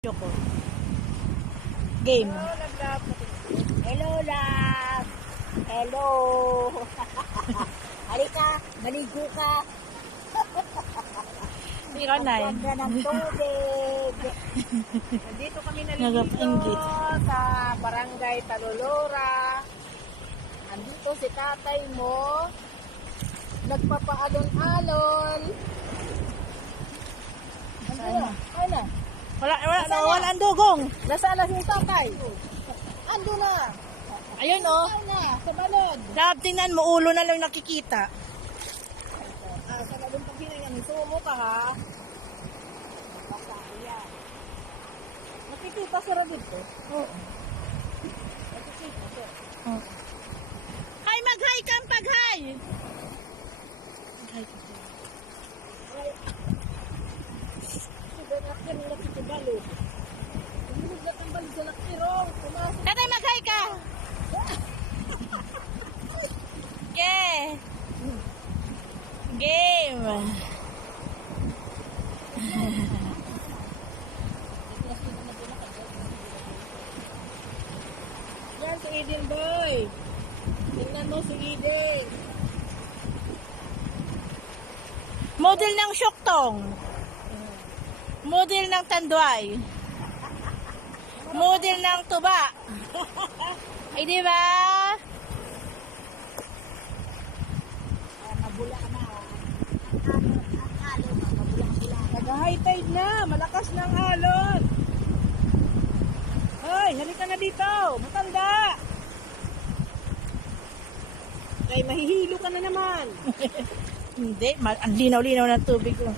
Choco. Game. Hello, love. Hello. Halika, maligo ka. Ikaw na eh. Ganda ng tubig. Nandito kami naliligo Nagap-inggit. sa barangay Talolora. Andito si tatay mo. Nagpapaalon-alon. Ano? Wala ang dugong. Nasaan na si tatay? Ando na. Ayun oh. Nasaan na? Sa balod. Dab, tingnan mo, ulo na lang nakikita. Sa balod pag hinayang sumo ka ha. Basta yan. Nakikita sa dito? Oo. Nakikita ko. Oh. Hi, mag-hi kang pag-hi. Mag-hi ka. Nakakir na sa balod. Tumulog na kang balod sa nakirong. Pumasok. Tatay, mag-hi ka. Okay. Game. Yan si Eden boy. Tingnan mo si Eden. Model ng Syoktong. Model ng Tanduay. Model ng Tuba. Ay, di ba? Mabula na. Ang alon, mabula-bula. Nag-high tide na. Malakas na ang alon. Hoy, halika na dito. Matanda. Kay mahihilo ka na naman. Hindi, ang linaw-linaw ng tubig ko.